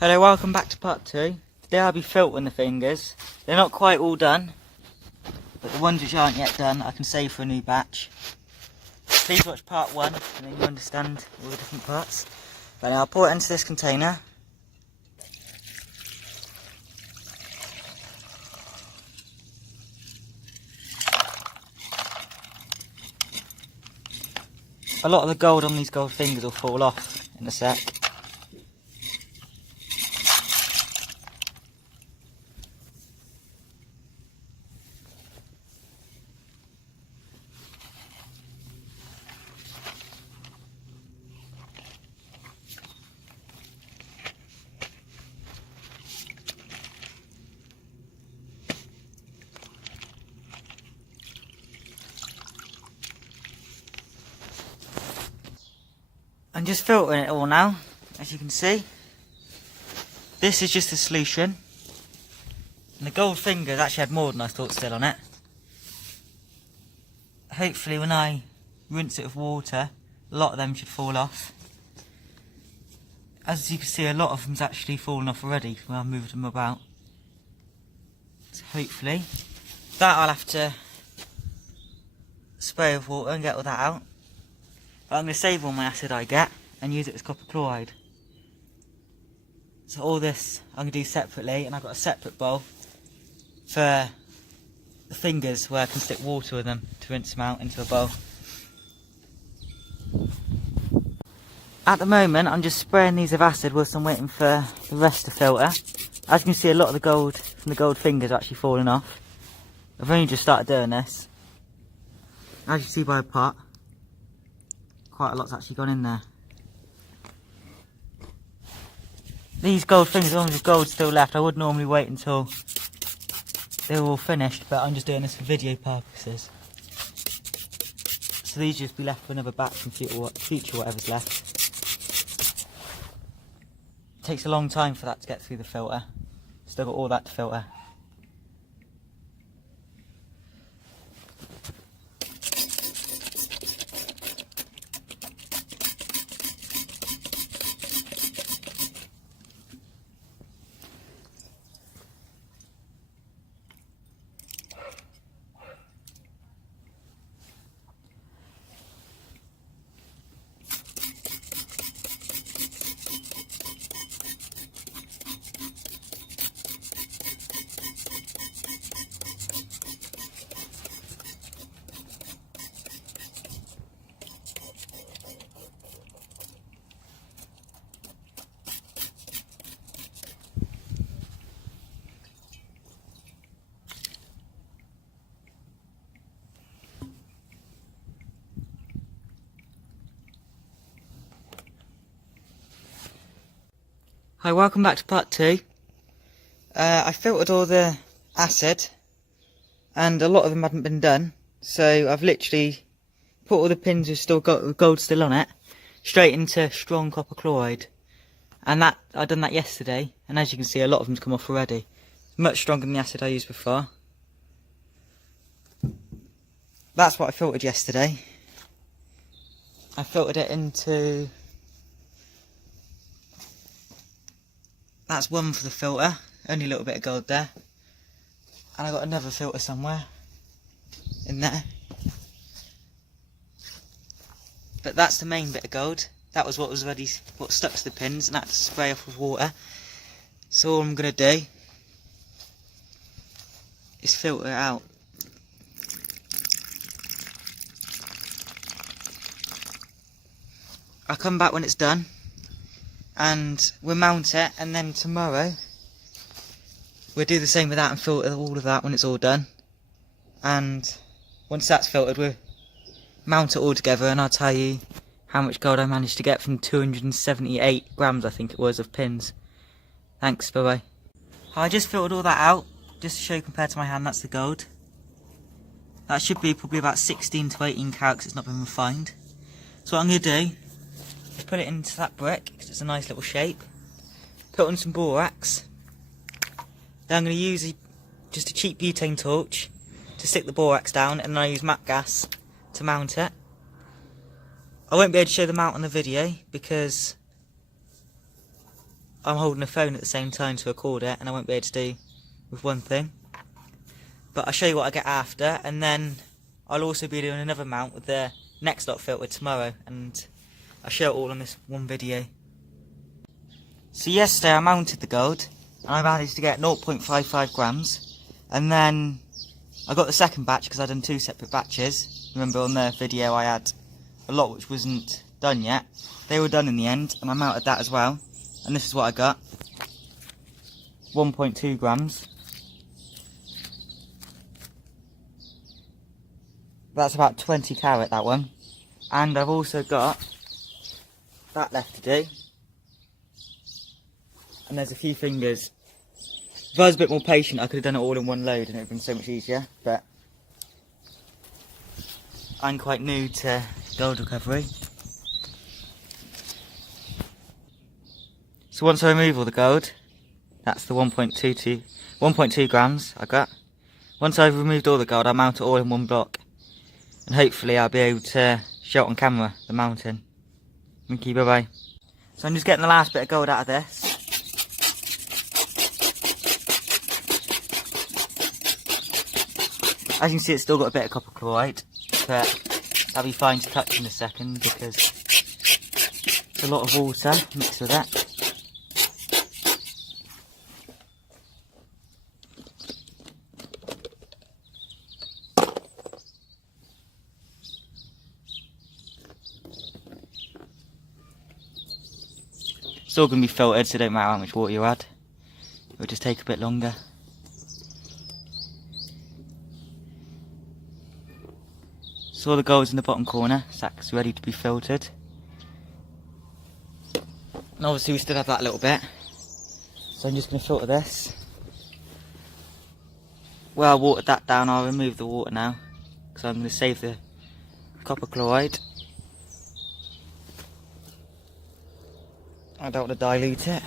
Hello, welcome back to part 2. Today I'll be filtering the fingers. They're not quite all done, but the ones which aren't yet done I can save for a new batch. Please watch part 1 and then you understand all the different parts. But now I'll pour it into this container. A lot of the gold on these gold fingers will fall off in a sec. I'm just filtering it all now, as you can see. This is just a solution. And the gold fingers actually had more than I thought still on it. Hopefully when I rinse it with water, a lot of them should fall off. As you can see, a lot of them's actually fallen off already when I moved them about. So hopefully, that I'll have to spray with water and get all that out. But I'm going to save all my acid I get and use it as copper chloride. So all this I'm going to do separately, and I've got a separate bowl for the fingers where I can stick water with them to rinse them out into a bowl. At the moment I'm just spraying these with acid whilst I'm waiting for the rest to filter. As you can see, a lot of the gold from the gold fingers are actually falling off. I've only just started doing this. As you see by a pot, quite a lot's actually gone in there. These gold fingers, as long as there's gold still left, I would normally wait until they were all finished, but I'm just doing this for video purposes. So these just be left for another batch in future whatever's left. It takes a long time for that to get through the filter. Still got all that to filter. Hi, welcome back to part 2. I filtered all the acid and a lot of them hadn't been done, so I've literally put all the pins with still got gold still on it straight into strong copper chloride, and that I done that yesterday, and as you can see a lot of them's come off already. Much stronger than the acid I used before. That's what I filtered yesterday. I filtered it into... That's one for the filter, only a little bit of gold there. And I got another filter somewhere in there. But that's the main bit of gold. That was what stuck to the pins, and I had to spray off with water. So all I'm going to do is filter it out. I'll come back when it's done and we'll mount it, and then tomorrow we'll do the same with that and filter all of that when it's all done. And once that's filtered, we'll mount it all together, and I'll tell you how much gold I managed to get from 278 grams, I think it was, of pins. Thanks, bye bye. I just filtered all that out just to show you compared to my hand. That's the gold. That should be probably about 16 to 18 carat because it's not been refined. So what I'm going to do is put it into that brick because it's a nice little shape. Put on some borax. Then I'm going to use just a cheap butane torch to stick the borax down, and then I use matte gas to mount it. I won't be able to show the mount on the video because I'm holding a phone at the same time to record it, and I won't be able to do with one thing. But I'll show you what I get after, and then I'll also be doing another mount with the next lot filter tomorrow, and I'll show it all on this one video. So yesterday I mounted the gold, and I managed to get 0.55 grams, and then I got the second batch because I'd done 2 separate batches. Remember on the video I had a lot which wasn't done yet. They were done in the end, and I mounted that as well. And this is what I got. 1.2 grams. That's about 20 carat, that one. And I've also got that left to do. And there's a few fingers. If I was a bit more patient, I could have done it all in one load and it would have been so much easier. But I'm quite new to gold recovery. So once I remove all the gold, that's the 1.2 grams I got. Once I've removed all the gold, I'll mount it all in one block. And hopefully I'll be able to show it on camera, the mountain. Thank you, bye bye. So I'm just getting the last bit of gold out of this. As you can see, it's still got a bit of copper chloride, but that'll be fine to touch in a second because it's a lot of water mixed with it. It's all going to be filtered, so it don't matter how much water you add. It'll just take a bit longer. So all the gold's in the bottom corner, sack's ready to be filtered. And obviously we still have that little bit. So I'm just going to filter this. Well, I watered that down, I'll remove the water now. Because I'm going to save the copper chloride. I don't want to dilute it.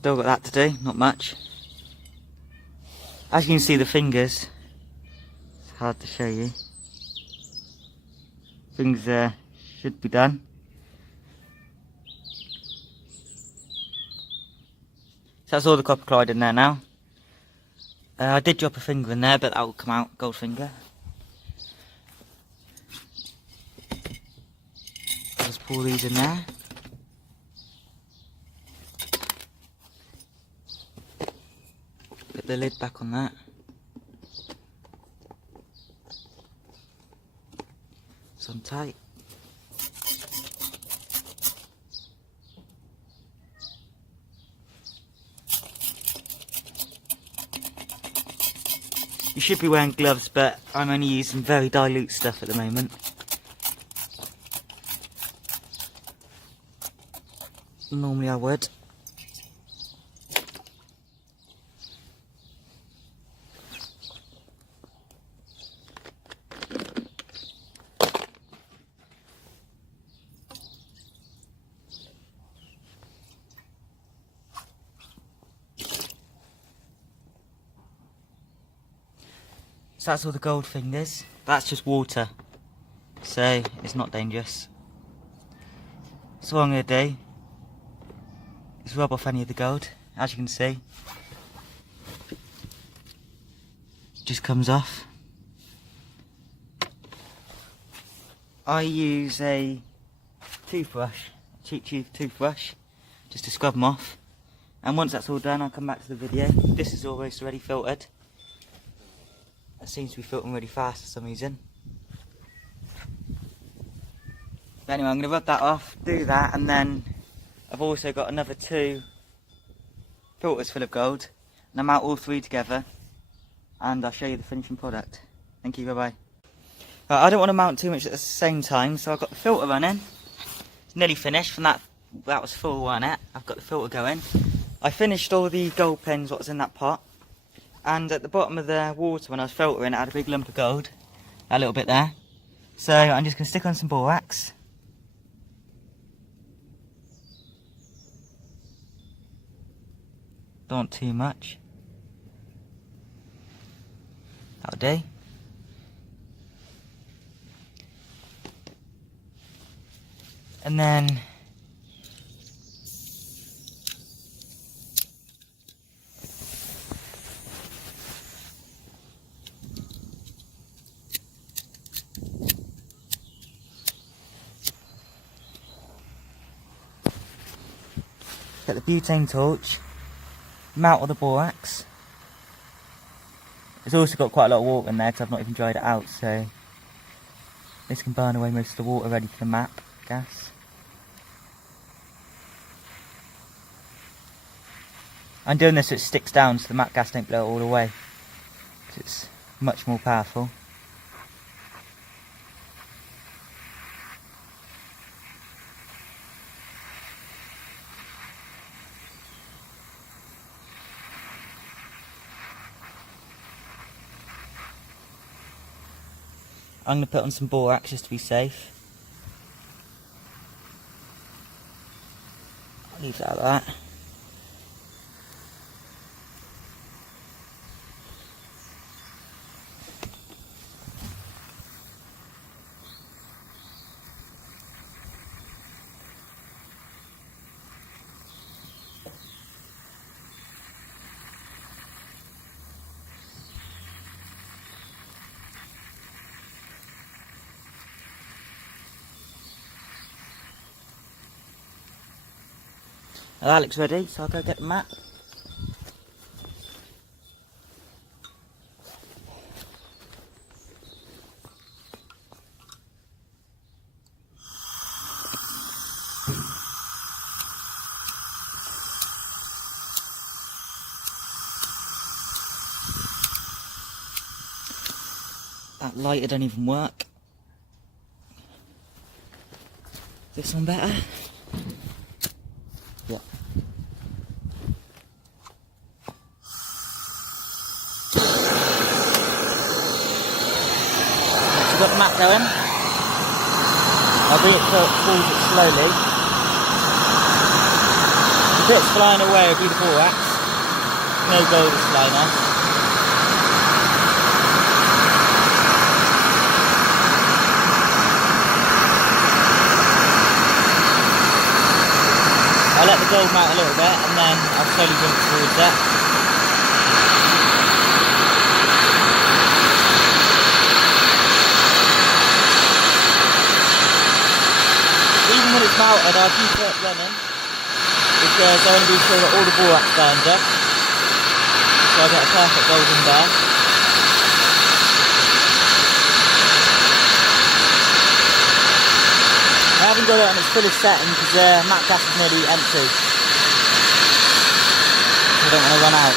Still got that to do, not much. As you can see, the fingers, it's hard to show you. Things should be done. So that's all the copper chloride in there now. I did drop a finger in there, but that will come out, gold finger. Just pour these in there. Put the lid back on that. It's on tight. You should be wearing gloves, but I'm only using very dilute stuff at the moment. Normally I would. So that's all the gold fingers. That's just water, so it's not dangerous. So what I'm going to do is rub off any of the gold. As you can see, it just comes off. I use a toothbrush, a cheap toothbrush, just to scrub them off. And once that's all done, I'll come back to the video. This is almost already filtered. It seems to be filtering really fast for some reason. But anyway, I'm going to rub that off, do that, and then I've also got another 2 filters full of gold. And I'm out all 3 together, and I'll show you the finishing product. Thank you, bye bye. I don't want to mount too much at the same time, so I've got the filter running. It's nearly finished from that was full, wasn't it? I've got the filter going. I finished all the gold pens, what was in that pot. And at the bottom of the water when I was filtering, it had a big lump of gold. A little bit there. So I'm just going to stick on some borax. Don't want too much. That'll do. And then get the butane torch, mount all the borax. It's also got quite a lot of water in there because I've not even dried it out, so this can burn away most of the water ready for the map gas. I'm doing this so it sticks down so the map gas don't blow it all away, because it's much more powerful. I'm going to put on some borax just to be safe. I'll leave that like that. Now that looks ready, so I'll go get the map. That lighter don't even work. This one better? Yeah. So got the map going. I'll bring it towards it slowly. The bits flying away will be the borax. No gold is flying off. I'll let the gold mount a little bit and then I'll slowly bring it towards it. Even when it's mounted, I'll keep it running because I want to be sure that all the borax burns up, so I get a perfect golden bar. I haven't got it on its fullest setting because the map gas is nearly empty. I don't want to run out.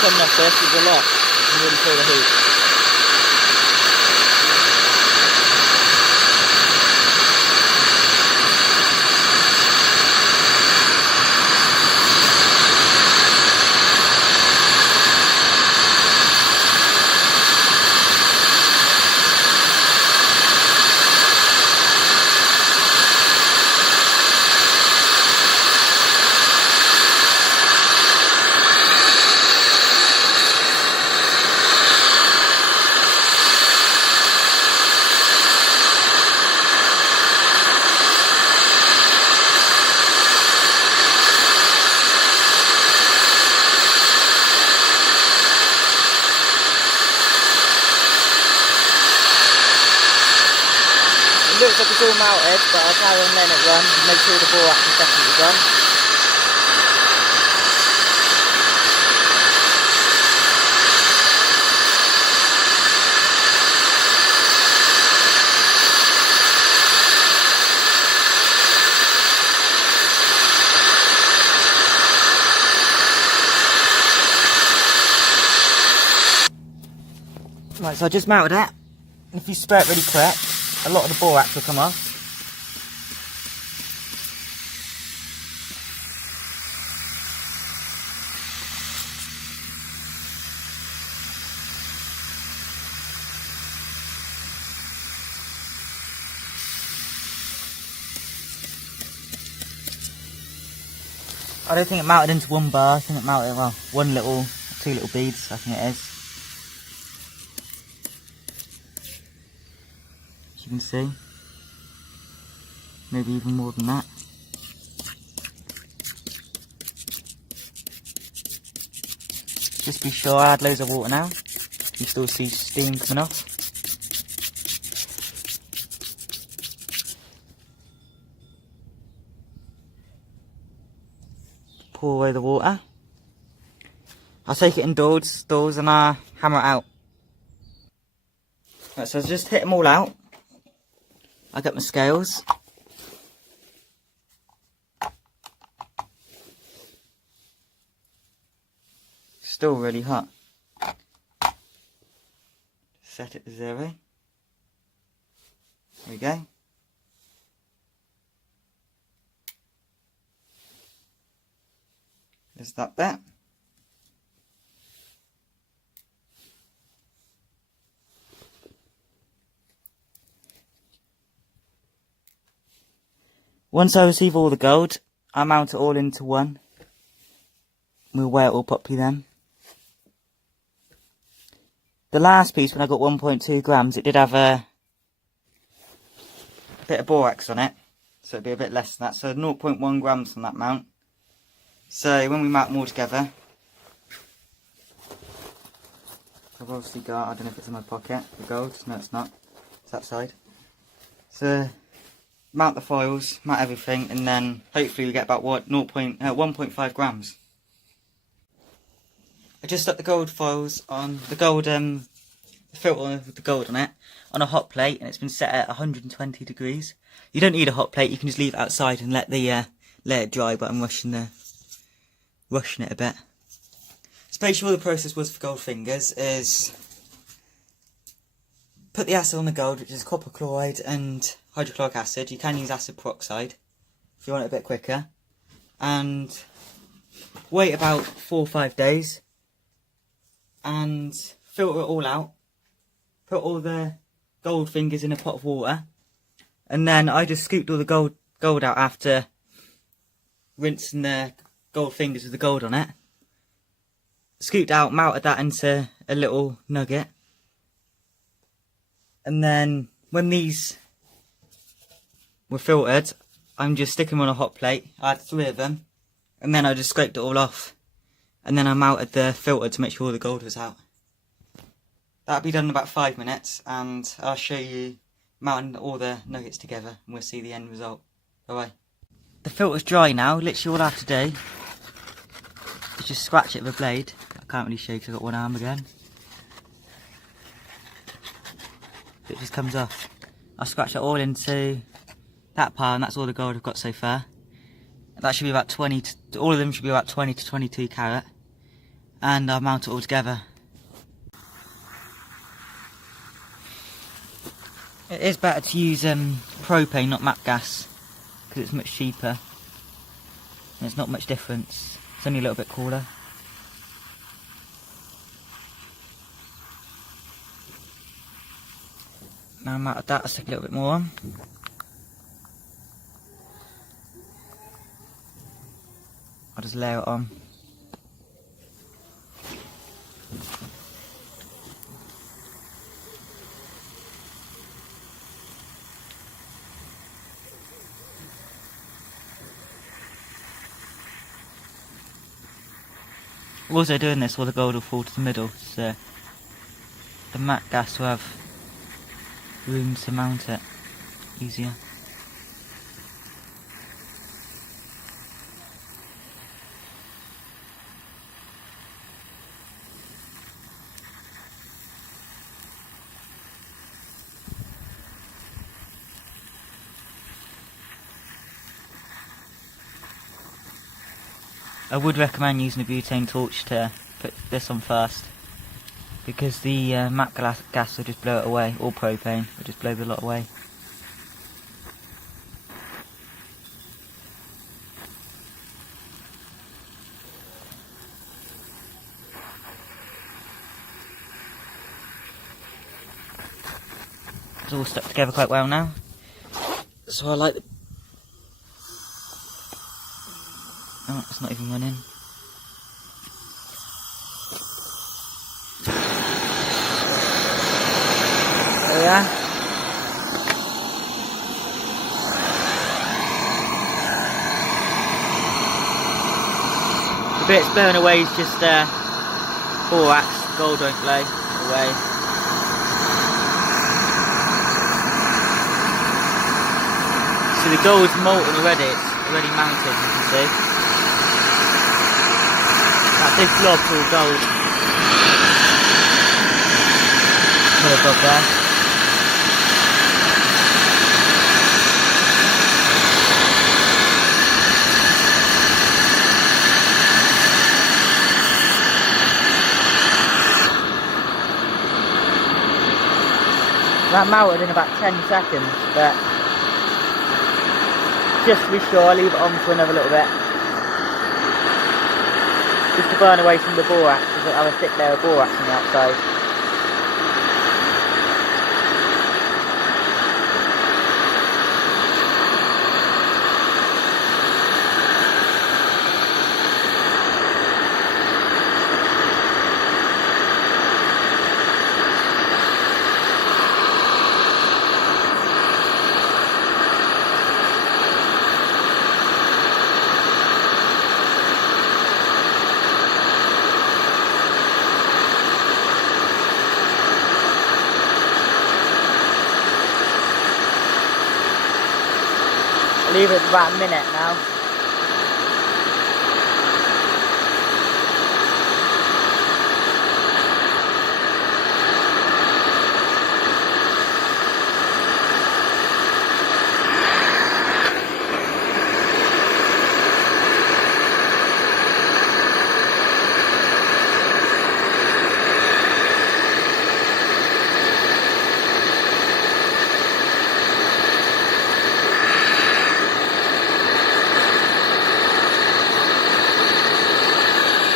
Coming off this is a lot. You can really feel the heat. looks like it's all melted, but I'll carry on letting it run and make sure the borax is definitely done. Right, so I just melted it. If you spray it really quick, a lot of the borax will come off. I don't think it melted into one bar, I think it melted, well, two little beads, I think it is. As you can see, maybe even more than that. Just be sure I add loads of water now. You still see steam coming off. Pour away the water. I'll take it indoors and I'll hammer it out. Right, so I'll just hit them all out. I got my scales. Still really hot. Set it to 0. There we go. There's that bit. Once I receive all the gold, I mount it all into one. We'll weigh it all properly then. The last piece, when I got 1.2 grams, it did have a bit of borax on it. So it'd be a bit less than that. So 0.1 grams on that mount. So when we mount them all together, I've obviously got, I don't know if it's in my pocket, the gold. No, it's not. It's that side. So mount the foils, mount everything, and then hopefully we get about 1.5 grams. I just stuck the gold foils on the gold filter with the gold on it on a hot plate, and it's been set at 120 degrees. You don't need a hot plate, you can just leave it outside and let it dry, but I'm rushing it a bit. So basically all the process was for gold fingers is put the acid on the gold, which is copper chloride and hydrochloric acid. You can use acid peroxide if you want it a bit quicker, and wait about 4 or 5 days and filter it all out. Put all the gold fingers in a pot of water, and then I just scooped all the gold out after rinsing the gold fingers with the gold on it. Scooped out, melted that into a little nugget, and then when these were filtered, I'm just sticking them on a hot plate. I had 3 of them, and then I just scraped it all off, and then I melted the filter to make sure all the gold was out. That'll be done in about 5 minutes, and I'll show you melting all the nuggets together, and we'll see the end result. Bye bye. The filter's dry now. Literally all I have to do is just scratch it with a blade. I can't really show because I've got one arm again. It just comes off. I'll scratch it all into that pile, and that's all the gold I've got so far. That should be about 20 to, all of them should be about 20 to 22 carat, and I'll mount it all together. It is better to use propane, not MAP gas, because it's much cheaper and it's not much difference. It's only a little bit cooler. Now I'm out of that, I'll stick a little bit more on. I'll just layer it on. I'm also doing this while the gold will fall to the middle, so the matte gas will have room to mount it. easier. I would recommend using a butane torch to put this on first, because the MAC gas will just blow it away, or propane will just blow the lot away. It's all stuck together quite well now, so I like the... Oh, it's not even running. There we are. The bit it's blowing away is just borax. Gold won't blow away. So the gold's molten already, it's already mounted, you can see. That big blob's all gold. Another blob there. That melted in about 10 seconds, but just to be sure, I'll leave it on for another little bit. Just to burn away some of the borax, because it'll have a thick layer of borax on the outside. Leave it about a minute now.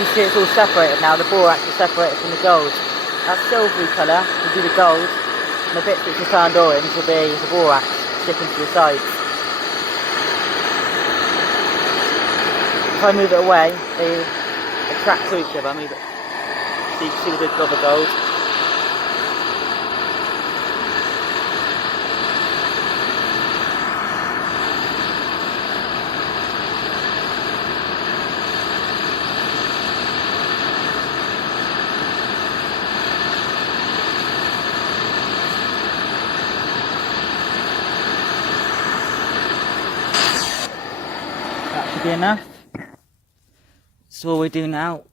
You see it's all separated now, the borax is separated from the gold. That silvery colour will be the gold, and the bits which are turned orange will be the borax sticking to the sides. If I move it away, they attract to each other. Move it so you can see the big blob of gold. That should be enough. So all we do now,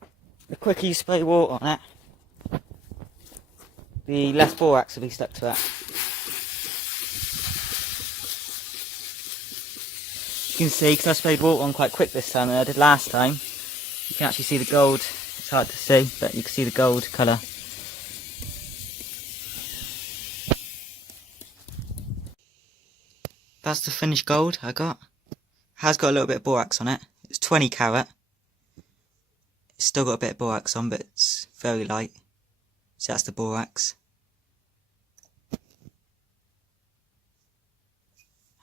the quicker you spray water on it, the less borax will be stuck to it. You can see, because I sprayed water on quite quick this time than I did last time, you can actually see the gold. It's hard to see, but you can see the gold colour. That's the finished gold I got. Has got a little bit of borax on it. It's 20 carat. It's still got a bit of borax on, but it's very light. So that's the borax.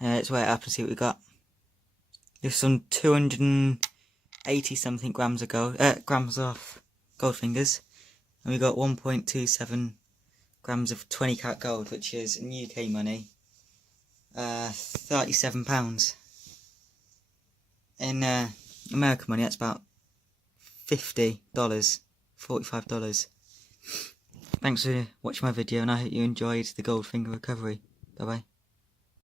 Let's weigh it up and see what we got. There's some 280 something grams of gold, grams of gold fingers, and we got 1.27 grams of 20 carat gold, which is in UK money £37. In American money, that's about $50, $45. Thanks for watching my video, and I hope you enjoyed the gold finger recovery. Bye bye.